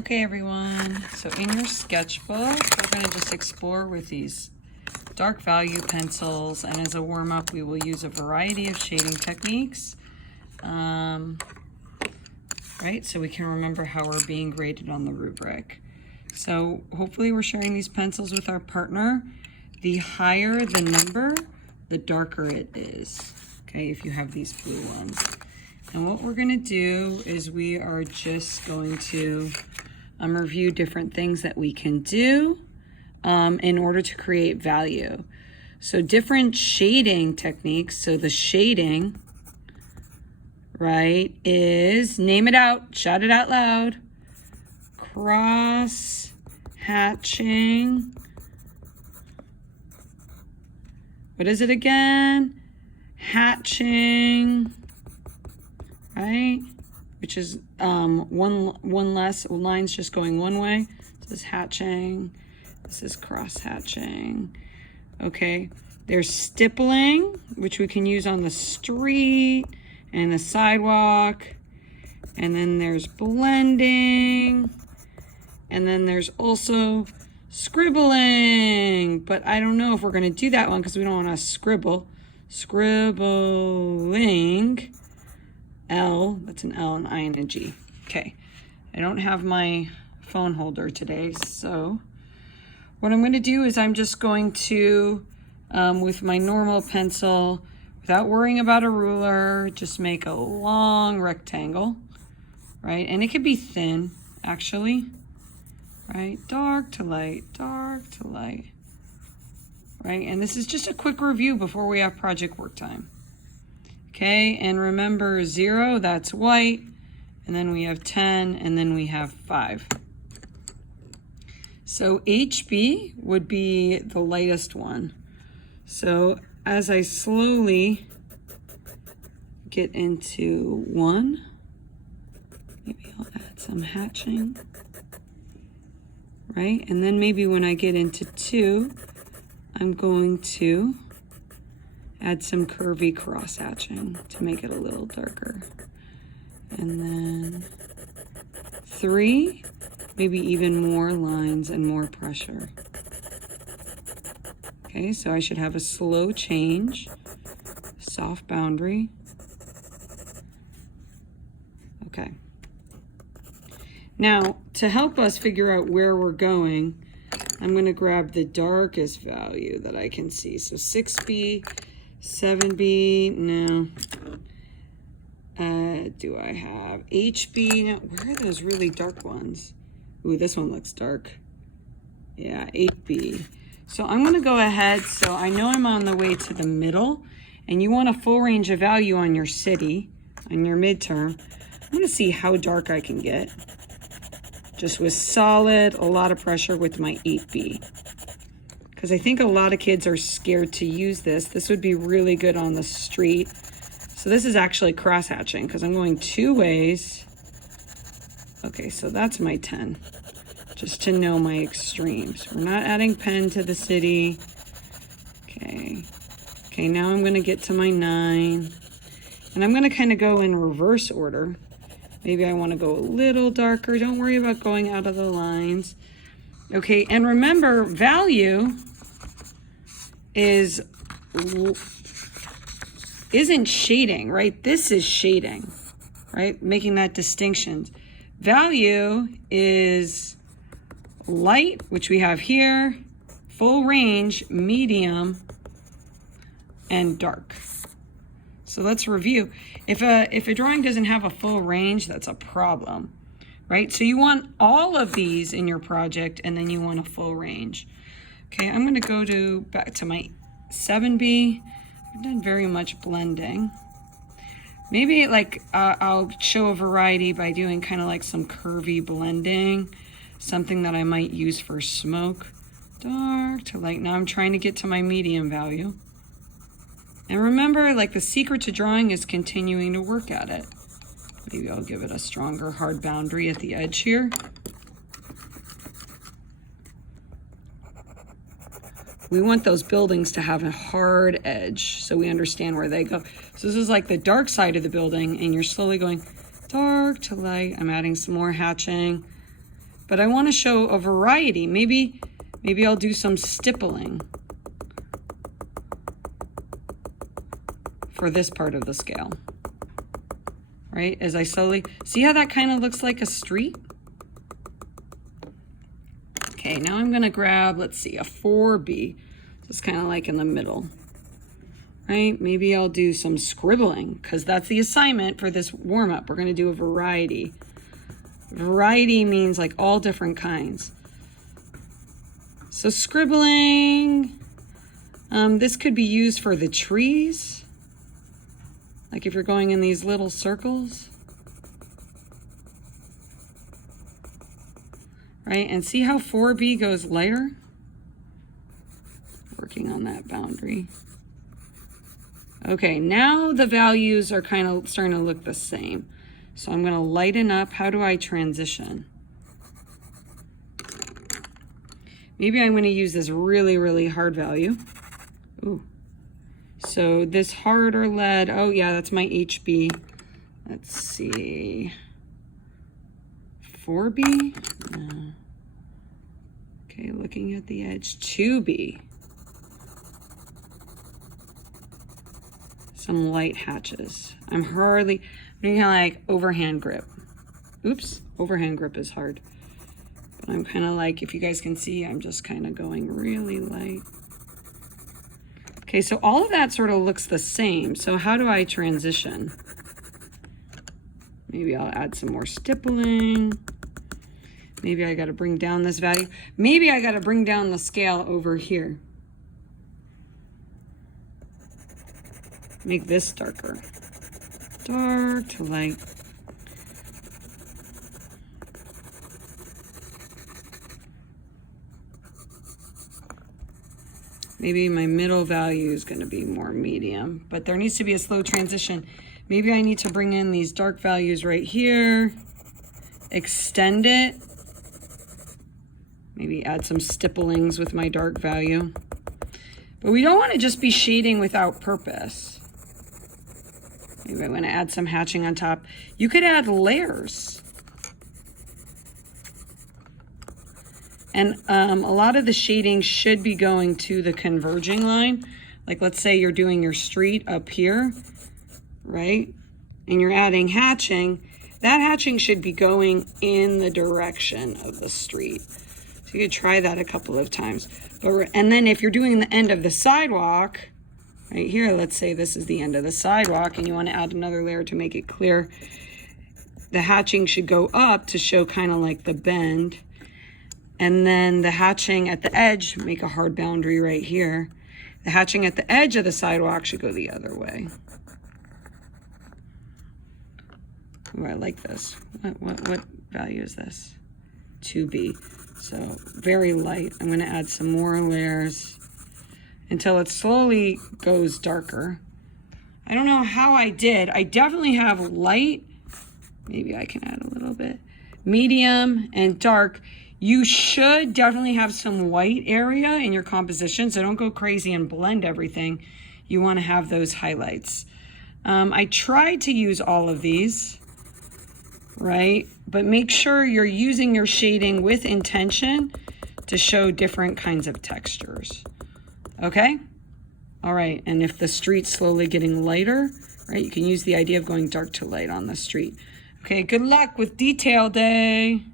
Okay everyone, so in your sketchbook, we're going to just explore with these dark value pencils, and as a warm-up we will use a variety of shading techniques, right, so we can remember how we're being graded on the rubric. So hopefully we're sharing these pencils with our partner. The higher the number, the darker it is, okay, if you have these blue ones. And what we're going to do is we are just going to review different things that we can do in order to create value. So different shading techniques. So the shading, right, is, name it out, shout it out loud. Cross hatching. What is it again? Hatching, right? Which is one less, line's just going one way. This is hatching. This is cross hatching. Okay, there's stippling, which we can use on the street and the sidewalk. And then there's blending. And then there's also scribbling. But I don't know if we're gonna do that one because we don't wanna scribble. Scribbling. L, that's an L, an I, and a G. Okay, I don't have my phone holder today, so what I'm going to do is I'm just going to, with my normal pencil, without worrying about a ruler, just make a long rectangle, right? And it could be thin, actually, right? Dark to light, right? And this is just a quick review before we have project work time. Okay, and remember 0, that's white, and then we have 10, and then we have 5. So HB would be the lightest one. So as I slowly get into 1, maybe I'll add some hatching, right? And then maybe when I get into 2, I'm going to add some curvy cross hatching to make it a little darker. And then 3, maybe even more lines and more pressure. Okay, so I should have a slow change, soft boundary. Okay. Now, to help us figure out where we're going, I'm going to grab the darkest value that I can see. So 6B, 7B, no. Do I have HB? Now, where are those really dark ones? Ooh, this one looks dark. Yeah, 8B. So I'm going to go ahead. So I know I'm on the way to the middle, and you want a full range of value on your city, on your midterm. I'm going to see how dark I can get. Just with solid, a lot of pressure with my 8B. Because I think a lot of kids are scared to use this. This would be really good on the street. So this is actually cross hatching because I'm going 2 ways. Okay, so that's my 10. Just to know my extremes. We're not adding pen to the city. Okay. Okay, now I'm going to get to my 9. And I'm going to kind of go in reverse order. Maybe I want to go a little darker. Don't worry about going out of the lines. Okay, and remember, value isn't shading, right? This is shading, right? Making that distinction. Value is light, which we have here, full range, medium, and dark. So let's review. If a drawing doesn't have a full range, that's a problem, right? So you want all of these in your project, and then you want a full range. Okay, I'm going to go back to my 7B. I've done very much blending. Maybe like I'll show a variety by doing kind of like some curvy blending, something that I might use for smoke. Dark to light. Now I'm trying to get to my medium value. And remember, like the secret to drawing is continuing to work at it. Maybe I'll give it a stronger hard boundary at the edge here. We want those buildings to have a hard edge so we understand where they go. So this is like the dark side of the building, and you're slowly going dark to light. I'm adding some more hatching. but I want to show a variety. Maybe I'll do some stippling for this part of the scale, right? As I slowly, see how that kind of looks like a street? Okay, now I'm gonna grab, let's see, a 4B. It's kind of like in the middle, right? Maybe I'll do some scribbling because that's the assignment for this warm-up. We're gonna do a variety. Variety means like all different kinds. So scribbling, this could be used for the trees. Like if you're going in these little circles. Right, and see how 4B goes lighter? Working on that boundary. Okay, now the values are kind of starting to look the same. So I'm gonna lighten up. How do I transition? Maybe I'm gonna use this really, really hard value. Ooh. So this harder lead, oh yeah, that's my HB. Let's see, 4B? No. Okay, looking at the edge, 2B. Some light hatches. I'm doing kind of like overhand grip. Oops, overhand grip is hard. But I'm kind of like, if you guys can see, I'm just kind of going really light. Okay, so all of that sort of looks the same. So how do I transition? Maybe I'll add some more stippling. Maybe I got to bring down this value. Maybe I got to bring down the scale over here. Make this darker. Dark to light. Maybe my middle value is going to be more medium, but there needs to be a slow transition. Maybe I need to bring in these dark values right here, extend it, maybe add some stipplings with my dark value. But we don't want to just be shading without purpose. Maybe I want to add some hatching on top. You could add layers. And a lot of the shading should be going to the converging line. Like let's say you're doing your street up here, right? And you're adding hatching. That hatching should be going in the direction of the street. So you could try that a couple of times. And then if you're doing the end of the sidewalk, right here, let's say this is the end of the sidewalk and you want to add another layer to make it clear, the hatching should go up to show kind of like the bend. And then the hatching at the edge, make a hard boundary right here. The hatching at the edge of the sidewalk should go the other way. Ooh, I like this. What value is this? 2B. So very light. I'm gonna add some more layers until it slowly goes darker. I don't know how I did. I definitely have light. Maybe I can add a little bit. Medium and dark. You should definitely have some white area in your composition, so don't go crazy and blend everything. You want to have those highlights. I tried to use all of these, right? But make sure you're using your shading with intention to show different kinds of textures, okay? All right, and if the street's slowly getting lighter, right, you can use the idea of going dark to light on the street. Okay, good luck with detail day.